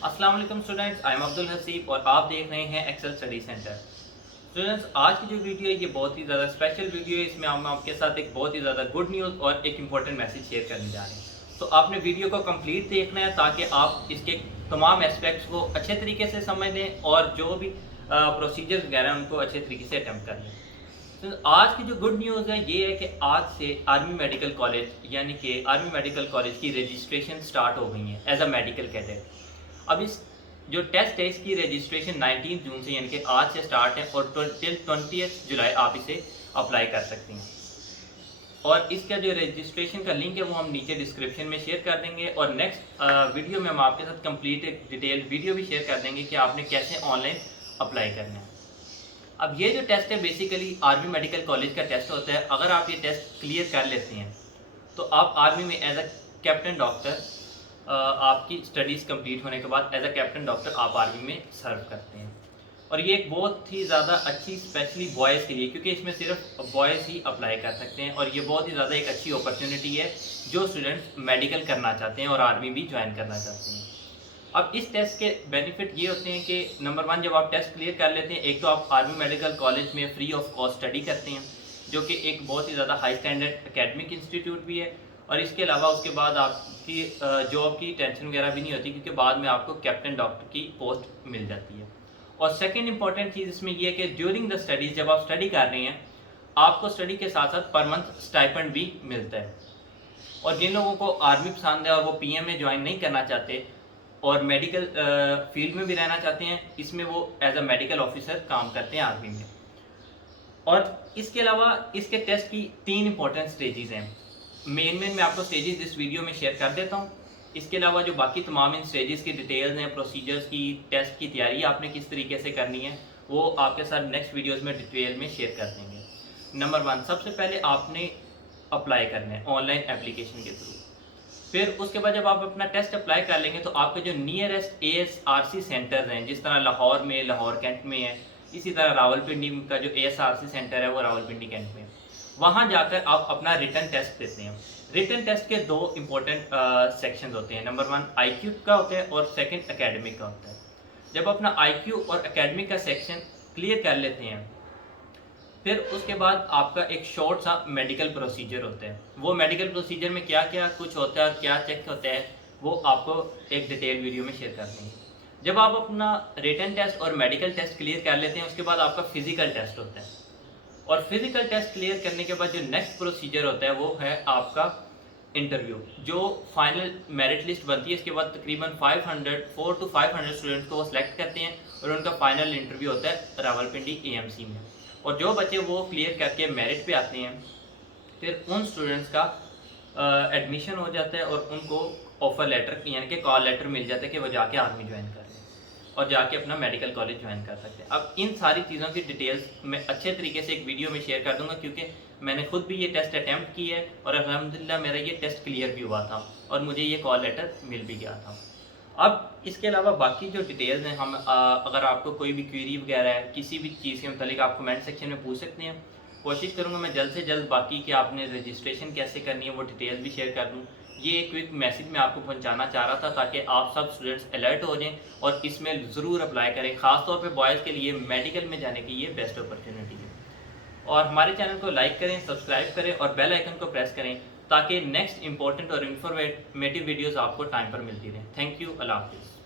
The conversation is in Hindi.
अस्सलाम वालेकुम students, I am Abdul Haseeb और आप देख रहे हैं एक्सेल स्टडी सेंटर। स्टूडेंट्स, आज की जो वीडियो है ये बहुत ही ज़्यादा स्पेशल वीडियो है। इसमें हम आपके साथ एक बहुत ही ज़्यादा गुड न्यूज़ और एक इम्पॉर्टेंट मैसेज शेयर करने जा रहे हैं। तो आपने वीडियो को कंप्लीट देखना है ताकि आप इसके तमाम एस्पेक्ट्स को अच्छे तरीके से समझ लें और जो भी प्रोसीजर्स वगैरह उनको अच्छे तरीके से अटैम्प्ट कर लें। तो आज की जो गुड न्यूज़ है ये है कि आज से आर्मी मेडिकल कॉलेज यानी कि आर्मी मेडिकल कॉलेज की रजिस्ट्रेशन स्टार्ट हो गई है एज अ मेडिकल कैडेट। अब इस जो टेस्ट है इसकी रजिस्ट्रेशन 19 जून से यानी कि आज से स्टार्ट है और टिल 20 जुलाई आप इसे अप्लाई कर सकते हैं। और इसका जो रजिस्ट्रेशन का लिंक है वो हम नीचे डिस्क्रिप्शन में शेयर कर देंगे और नेक्स्ट वीडियो में हम आपके साथ कंप्लीट एक डिटेल वीडियो भी शेयर कर देंगे कि आपने कैसे ऑनलाइन अप्लाई करना है। अब ये जो टेस्ट है बेसिकली आर्मी मेडिकल कॉलेज का टेस्ट होता है। अगर आप ये टेस्ट क्लियर कर लेते हैं तो आप आर्मी में एज अ कैप्टन डॉक्टर आपकी स्टडीज़ कंप्लीट होने के बाद एज अ कैप्टन डॉक्टर आप आर्मी में सर्व करते हैं। और ये एक बहुत ही ज़्यादा अच्छी स्पेशली बॉयज़ के लिए, क्योंकि इसमें सिर्फ बॉयज़ ही अप्लाई कर सकते हैं और ये बहुत ही ज़्यादा एक अच्छी अपॉर्चुनिटी है जो स्टूडेंट्स मेडिकल करना चाहते हैं और आर्मी भी ज्वाइन करना चाहते हैं। अब इस टेस्ट के बेनिफिट ये होते हैं कि नंबर 1, जब आप टेस्ट क्लियर कर लेते हैं, एक तो आप आर्मी मेडिकल कॉलेज में फ्री ऑफ कॉस्ट स्टडी करते हैं जो कि एक बहुत ही ज़्यादा हाई स्टैंडर्ड एकेडमिक इंस्टीट्यूट भी है। और इसके अलावा उसके बाद आपकी जॉब की टेंशन वगैरह भी नहीं होती क्योंकि बाद में आपको कैप्टन डॉक्टर की पोस्ट मिल जाती है। और सेकेंड इंपॉर्टेंट चीज़ इसमें यह है कि ड्यूरिंग द स्टडीज़ जब आप स्टडी कर रहे हैं आपको स्टडी के साथ साथ पर मंथ स्टाइपेंड भी मिलता है। और जिन लोगों को आर्मी पसंद है और वो पीएम में ज्वाइन नहीं करना चाहते और मेडिकल फील्ड में भी रहना चाहते हैं, इसमें वो एज अ मेडिकल ऑफिसर काम करते हैं आर्मी में। और इसके अलावा इसके टेस्ट की 3 इंपॉर्टेंट स्टेजेस हैं। मेन मैं आपको स्टेजेस इस वीडियो में शेयर कर देता हूँ। इसके अलावा जो बाकी तमाम इन स्टेजेस की डिटेल्स हैं, प्रोसीजर्स की, टेस्ट की तैयारी आपने किस तरीके से करनी है, वो आपके साथ नेक्स्ट वीडियोज़ में डिटेल में शेयर कर देंगे। नंबर 1, सबसे पहले आपने अप्लाई करना है ऑनलाइन एप्लीकेशन के थ्रू। फिर उसके बाद जब आप अपना टेस्ट अप्लाई कर लेंगे तो आपके जो नियरेस्ट ASRC सेंटर्स हैं, जिस तरह लाहौर में लाहौर कैंट में है, इसी तरह रावलपिंडी का जो ASRC सेंटर है वो रावलपिंडी कैंट में है, वहाँ जाकर आप अपना रिटन टेस्ट देते हैं। रिटन टेस्ट के 2 इंपॉर्टेंट सेक्शंस होते हैं। नंबर 1 IQ का होता है और सेकंड एकेडमिक का होता है। जब अपना IQ और एकेडमिक का सेक्शन क्लियर कर लेते हैं फिर उसके बाद आपका एक शॉर्ट सा मेडिकल प्रोसीजर होता है। वो मेडिकल प्रोसीजर में क्या क्या कुछ होता है और क्या चेक होता है वो आपको एक डिटेल वीडियो में शेयर कर देंगे। जब आप अपना रिटन टेस्ट और मेडिकल टेस्ट क्लियर कर लेते हैं उसके बाद आपका फिजिकल टेस्ट होता है। और फिजिकल टेस्ट क्लियर करने के बाद जो नेक्स्ट प्रोसीजर होता है वो है आपका इंटरव्यू, जो फाइनल मेरिट लिस्ट बनती है। इसके बाद तकरीबन 4 to 500 स्टूडेंट्स को वो सिलेक्ट करते हैं और उनका फाइनल इंटरव्यू होता है रावलपिंडी AMC में। और जो बच्चे वो क्लियर करके मेरिट पे आते हैं फिर उन स्टूडेंट्स का एडमिशन हो जाता है और उनको ऑफर लेटर यानी कि कॉल लेटर मिल जाता है कि वो जाके आर्मी ज्वाइन कर लें और जाके अपना मेडिकल कॉलेज ज्वाइन कर सकते हैं। अब इन सारी चीज़ों की डिटेल्स मैं अच्छे तरीके से एक वीडियो में शेयर कर दूंगा क्योंकि मैंने खुद भी ये टेस्ट अटैम्प्ट की है और अल्हम्दुलिल्लाह मेरा ये टेस्ट क्लियर भी हुआ था और मुझे ये कॉल लेटर मिल भी गया था। अब इसके अलावा बाकी जो डिटेल्स हैं हम अगर आपको कोई भी क्वेरी वगैरह है किसी भी चीज़ के मतलब आप कमेंट सेक्शन में पूछ सकते हैं। कोशिश करूँगा मैं जल्द से जल्द बाकी कि आपने रजिस्ट्रेशन कैसे करनी है वो डिटेल्स भी शेयर कर दूँ। ये एक क्विक मैसेज मैं आपको पहुंचाना चाह रहा था ताकि आप सब स्टूडेंट्स अलर्ट हो जाएं और इसमें ज़रूर अप्लाई करें। ख़ासतौर पे बॉयज़ के लिए मेडिकल में जाने की ये बेस्ट अपॉर्चुनिटी है। और हमारे चैनल को लाइक करें, सब्सक्राइब करें और बेल आइकन को प्रेस करें ताकि नेक्स्ट इंपॉर्टेंट और इन्फॉर्मेटिव वीडियोज़ आपको टाइम पर मिलती रहें। थैंक यू, अल्लाह हाफिज़।